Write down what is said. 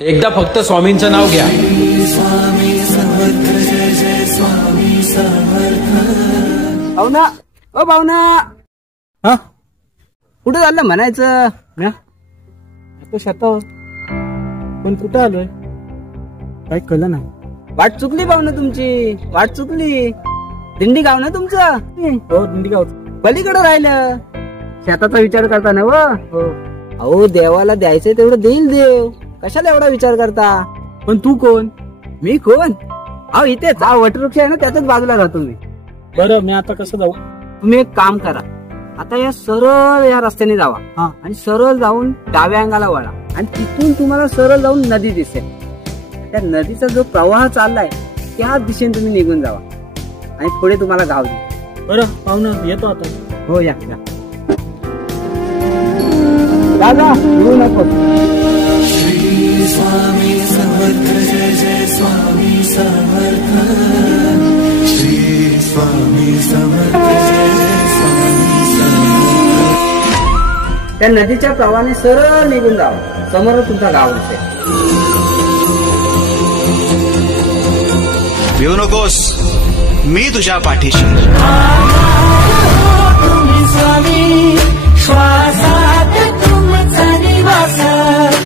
एकदा फक्त स्वामींचं नाव घ्या. भावना, ओ भावना, हा कुठे चाललं म्हणायचं? आता शेतावर. पण कुठं आलोय काय कळलं नाही. वाट चुकली भावना तुमची, वाट चुकली. दिंडी गाव ना तुमचं? हो दिंडी गाव. पलीकडे राहिलं. शेताचा विचार करता ना? हो. अहो देवाला द्यायचंय तेवढं देईल देव, कशाला एवढा विचार करता? पण तू कोण? मी कोण? अहो इथेच हा वटवृक्ष आहे ना, त्याच्याच बाजूला राहतो मी. बरं मी आता कसं जाऊ? तुम्ही एक काम करा, आता या सरळ या रस्त्याने जावा. हा. आणि सरळ जाऊन डाव्या अंगाला वळा आणि तिथून तुम्हाला सरळ जाऊन नदी दिसेल. त्या नदीचा जो प्रवाह चाललाय त्या दिशेने तुम्ही निघून जावा आणि पुढे तुम्हाला गाव दिसेल. बरं पाहुणा येतो आता. हो या दादा, येऊ नको. श्री स्वामी समर्थ, जय जय स्वामी समर्थ. श्री स्वामी समर्थ, जय जय स्वामी समर्थ. त्या नदीच्या प्रवाहाने सरळ निघून जावा, समोर तुमचा गाव दिसेल. भिवू नकोस, मी तुझ्या पाठीशी.